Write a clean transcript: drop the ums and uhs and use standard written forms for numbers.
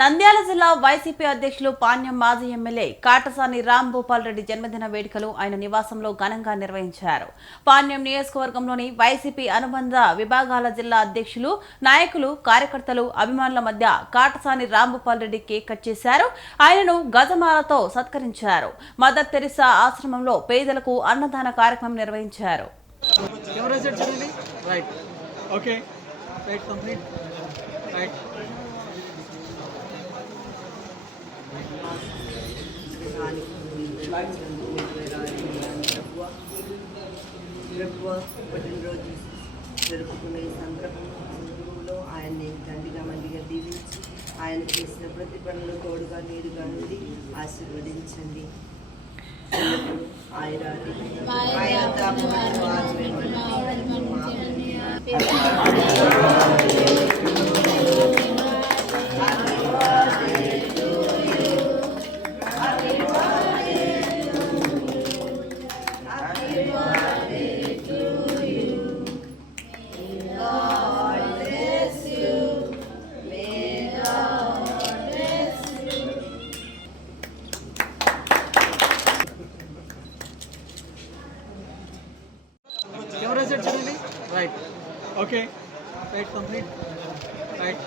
నంద్యాల జిల్లా వైసీపీ అధ్యక్షులు పాణ్యం మాజీ ఎమ్మెల్యే కాటసాని రామ్ భూపాల్ రెడ్డి జన్మదిన వేడుకలు ఆయన నివాసంలో ఘనంగా నిర్వహించారు. పాణ్యం నియోజకవర్గంలోని వైసీపీ అనుబంధ విభాగాల జిల్లా అధ్యక్షులు, నాయకులు, కార్యకర్తలు, అభిమానుల మధ్య కాటసాని రామ్ భూపాల్ రెడ్డి కేక్ కట్ చేశారు. ఆయనను గజమాలతో సత్కరించారు. మదర్ తెరిసా ఆశ్రమంలో పేదలకు అన్నదాన కార్యక్రమం నిర్వహించారు. పుట్టినరోజు జరుపుకునే సందర్భంలో ఆయన్ని తండ్రిగా మందిగా దీవించి ఆయన చేసిన ప్రతి పనులు తోడుగా నీరుగా నుండి ఆశీర్వదించండి. Right. Okay. Right. Complete. Right.